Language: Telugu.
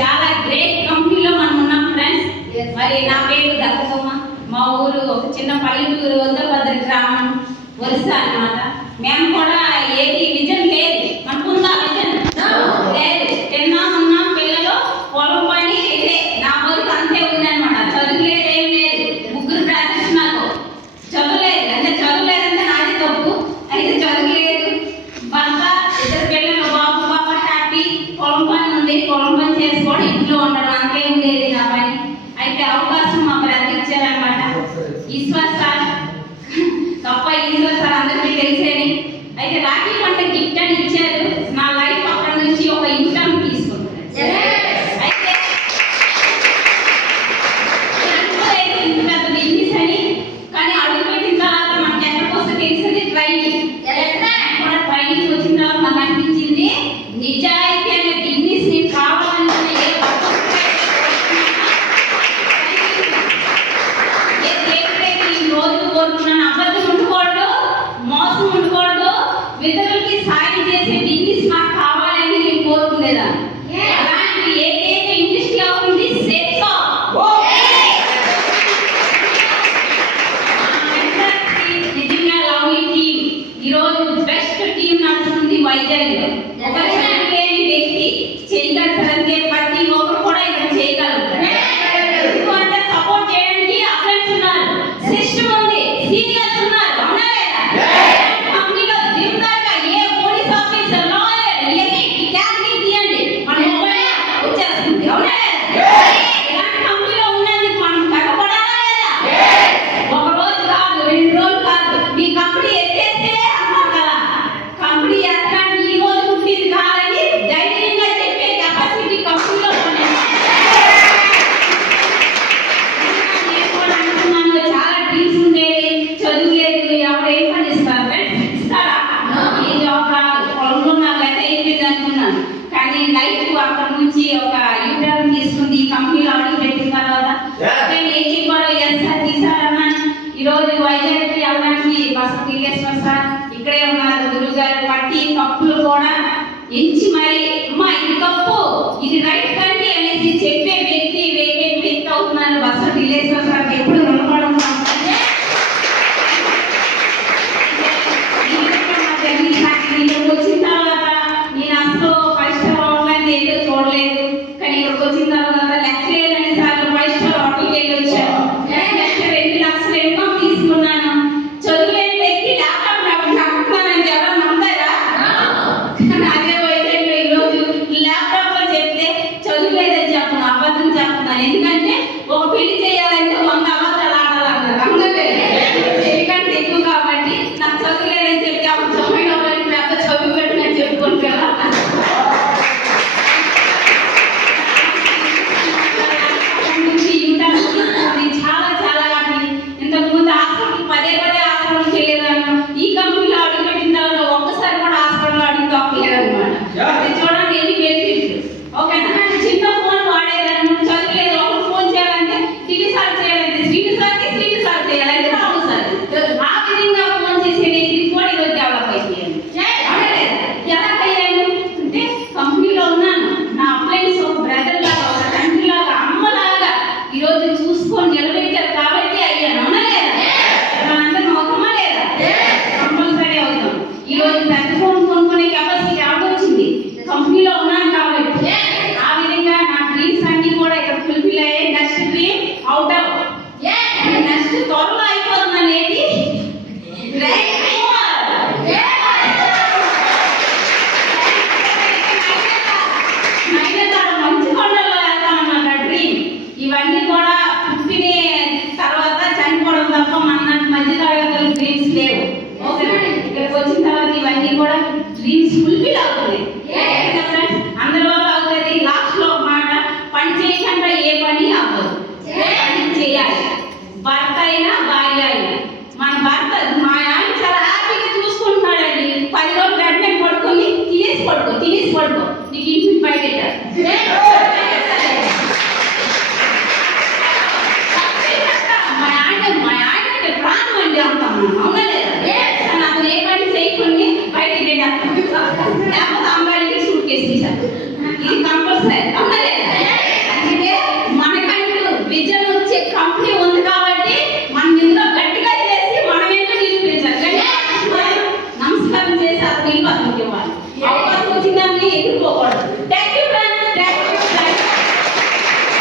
చాలా గ్రేట్ కంపెనీలో మనం ఉన్నాం ఫ్రెండ్స్. మరి నా పేరు దక్కమ్మ. మా ఊరు ఒక చిన్న పల్లెటూరు, వందభద్ర గ్రామం, ఒరిస్సా అన్నమాట. మేము కూడా ఏది విజన్ లేదు, మనకుందా విజన్ లేదు. తిన్నామన్నా పిల్లలు పొలం పని ఇదే, నా బతుకు అంతే ఉందన్నమాట. చదువు లేదు, ఏం లేదు. ముగ్గురు బ్రాంచెస్ నాకు. చదువులేదు అంటే చదువులేదంటే నాది తప్పు. అయితే చదువులేదు, భర్త, ఇద్దరు పిల్లలు, బాబు పాప హ్యాపీ. పొలం పని ఉంది, పొలం పని చేసుకోవడం, ఇంట్లో ఉండడం, అంతే ఉండేది నా పని. అయితే అవకాశం మా బ్రదర్ ఇచ్చారనమాట. ఈశ్వర్ సార్, తప్ప ఈశ్వర్ సార్ అందరికీ తెలిసేది. అయితే రాఖీ పంట గిఫ్ట్ అని ఇచ్చారు. నా లైఫ్ అక్కడ నుంచి ఒక ఇన్కమ్ తీసుకుంటాను. అయితే ఇంత పెద్ద బిజినెస్ అని, కానీ అడుగు పెట్టిన తర్వాత మనకి ఎక్కడికి వస్తే తెలిసింది ట్రైనింగ్. కూడా ట్రైనింగ్ వచ్చిన తర్వాత నాకు అనిపించింది నిజాయితీ అనే బిజినెస్ ని కావాలనుకున్న అబద్ధం ఉండకూడదు, మోసం ఉండకూడదు, ఇతరులకి సాయం చేసే బిజినెస్ నాకు కావాలని నేను కోరుకునేదాన్ని. అలాంటి ఏదైతే ఇండస్ట్రీ అవుతుంది నిజంగా లవ్లీ టీమ్. ఈరోజు బెస్ట్ టీమ్ నడుస్తుంది వైజాగ్లో. ఒక లేని వ్యక్తి చేయగలుగుతారంటే ప్రతి ఒక్కరు కూడా ఇక్కడ చేయగలుగుతారు. ఎందుకంటే సపోర్ట్ చేయడానికి అఫ్రెండ్స్ ఉన్నారు, సిస్టమ్ ఉంది, సీనియర్స్ ఉన్నారు. అవునా లేదా? కంపెనీలో దిగుతాక ఏ పోలీస్ ఆఫీసర్, లాయర్, ఎన్ని క్యాన్సిల్ తీయండి, మన మొబైల్ వచ్చేస్తుంది. అవునా లేదా? ఇలాంటి కంపెనీలో ఉన్నందుకు మనం గర్వపడాలా లేదా? ఒక రోజు కాదు, 2 రోజులు కాదు, మీ కంపెనీ ఎత్తేస్తే అన్నారు కదా, కంపెనీ ఎత్తడానికి ఈ రోజు పుట్టింది కాదని ధైర్యంగా చెప్పే కెపాసిటీ కంపెనీలో ఉంది. చాలా డ్రీమ్స్ ఉండేవి, చదువు లేదు, ఎవరు ఏం పని ఇస్తారు? ఇస్తారా? ఏ జాబ్ రాదు, పొలంలో నాకు అయితే అయిపోయింది అనుకున్నాను. కానీ లైఫ్ అక్కడ నుంచి ఒక యూటర్న్ తీసుకుంది. ఈ కంపెనీలో అడుగు పెట్టిన తర్వాత నేను ఏం చెప్పారో ఎస్ సార్ తీసారన్నాను. ఈరోజు వైజాగ్కి వెళ్ళడానికి బస్సు తీరేశ్వర్ సార్ ఇక్కడే ఉన్నారు. గురువు గారు పట్టి కప్పులు కూడా ఎంచి మరి అమ్మా ఇది కప్పు, ఇది రైట్ కండి అనేసి చెప్పే వ్యక్తి అవుతున్నారు. బస్సు తీరేశ్వర్ సార్ ఎప్పుడు రుణపడి ఉన్నాను. వచ్చిన తర్వాత నేను అసలు 5 స్టార్ హోటల్ ఏదో చూడలేదు, కానీ ఇక్కడికి వచ్చిన తర్వాత లెక్కలేదు అని సార్ 5 స్టార్ హోటల్కి వెళ్ళి వచ్చాను. 2 లక్షల ఇన్కమ్ తీసుకున్నాను. చదువులేని వ్యక్తి ల్యాప్టాప్ నడుపుతున్నానంటే ఎవరు నమ్ముతారా? అదే వైజాగ్లో ఈరోజు ల్యాప్టాప్ లో చెప్తే చదువులేదని చెప్పను, అబద్ధం చెప్తున్నాను. ఎందుకంటే ఒక పెళ్లి చేయాలంటే 100 అబద్ధాలు ఆడాలన్నారు. అందుకే ఎందుకంటే ఎక్కువ కాబట్టి నాకు చదువులేదని చెప్తే అప్పుడు చదువు పెద్ద చదువు పెట్టిన చెప్పుకుంటారా? చాలా చాలా ఇంతకుముందు హాస్పిటల్ పదే హాస్పిటల్కి వెళ్ళేదాన్ని. ఈ కంపెనీలో అడుగు పెట్టిన తర్వాత ఒక్కసారి కూడా హాస్పిటల్లో అడుగు తప్పలేదన్నమాట. అది చూడండి ఎన్ని బెనిఫిట్స్. ఓకేనా? చిన్న ఫోన్ వాడేదాన్ని, చదువులేదు. ఒకరు ఫోన్ చేయాలంటే టీవీ సార్ చేయాలంటే శ్రీను సార్ చేయాలంటే రాము సార్. ఆ విధంగా ఫోన్ చేసే వ్యక్తి కూడా ఈరోజు డెవలప్ అయిపోయాను. ఎలా అయ్యాను అంటే కంపెనీలో ఉన్నాను. నా అప్లైన్స్ ఒక బ్రదర్ లాగా, ఒక తండ్రి లాగా, అమ్మలాగా ఈరోజు చూసుకొని నిలబెట్టారు కాబట్టి అయ్యాను. అవునా లేదా? మనందరం అవుతామా లేదా? కంపల్సరీ అవుతాం. ఈరోజు పెద్ద ఫోన్ కొనుక్కునే కెపాసిటీ వచ్చింది, కంపెనీలో ఉన్నాను కాబట్టి. ఆ విధంగా నా డ్రీమ్స్ అన్ని కూడా ఇక్కడ ఫుల్ఫిల్ అయ్యాయి. Next dream out of next త్వరలో అయిపోతుంది అనేది మంచి కొండల్లో వెళ్తామన్నమాట డ్రీమ్. ఇవన్నీ కూడా పుట్టిన తర్వాత చనిపోవడం తప్ప మన మధ్య తరగతులు డ్రీమ్స్ లేవు. ఓకేనా? ఇక్కడికి వచ్చిన తర్వాత ఇవన్నీ కూడా డ్రీమ్స్ ఫుల్ఫిల్ అవుతుంది. అందరిలో అవుతుంది. లాస్ట్ లో ఒక మాట, పని చేయకుండా ఏ పని అవ్వదు, పని చేయాలి. భర్త అయినా భార్య అయినా, మన భర్త మా ఆయన చాలా హ్యాపీగా చూసుకుంటున్నాడండి. 10 రోజులు బెడ్ మీద పడుకొని తినేసి పడుకో నీకు ఇంటి బయట మా ఆయన ప్రాణం అండి అంటాం. అవునా లేదా? నాకు ఏ పని చేయకుండా బయటికి లేకపోతే అమ్మాయికి సూట్ కేసు తీశారు. ఇది కంపల్సరీ. అవునా లేదా?